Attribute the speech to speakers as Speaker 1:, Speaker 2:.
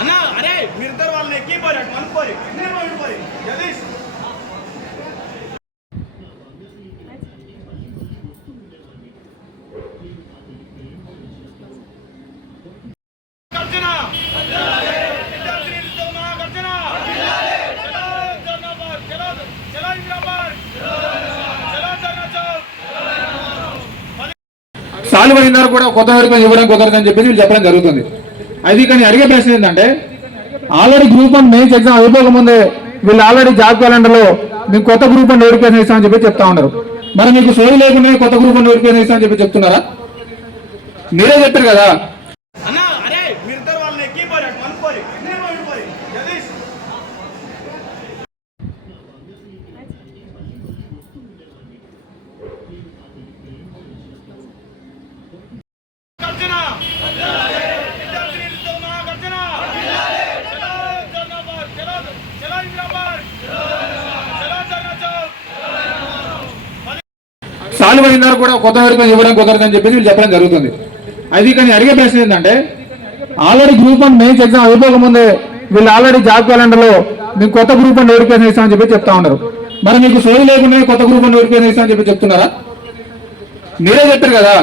Speaker 1: అన్న అరే మీరిద్దరు వాళ్ళని ఎక్కిపోయి అటు మన పోరి నేను పోయి. జగదీష్.
Speaker 2: సాల్వ్ అయినారు కూడా కొత్త వరకు ఇవ్వడం కుదరదని చెప్పేసి వీళ్ళు చెప్పడం జరుగుతుంది. అది కానీ అడిగే ప్రశ్న ఏంటంటే already group one mains exam అయిపోకముందే వీళ్ళు ఆల్రెడీ జాబ్ క్యాలెండర్లో మీకు కొత్త గ్రూప్ వన్ నోటిఫికేషన్ ఇస్తామని చెప్పి చెప్తా ఉన్నారు. మరి మీకు సోయి లేకుండా కొత్త గ్రూప్ వన్ నోటిఫికేషన్ ఇస్తామని చెప్పి చెప్తున్నారా? మీరే చెప్పారు కదా సాల్వ్ అయినారు కూడా కొత్త వరకు ఇవ్వడం కుదరదని చెప్పేసి వీళ్ళు చెప్పడం జరుగుతుంది. అది కానీ అడిగే ప్రశ్న ఏంటంటే already group one mains exam అయిపోకముందే వీళ్ళు ఆల్రెడీ జాబ్ క్యాలెండర్లో మీకు కొత్త గ్రూప్ వన్ నోటిఫికేషన్ ఇస్తామని చెప్పి చెప్తా ఉన్నారు. మరి మీకు సోయి లేకుండా కొత్త గ్రూప్ వన్ నోటిఫికేషన్ ఇస్తామని చెప్పి చెప్తున్నారా? మీరే చెప్పారు కదా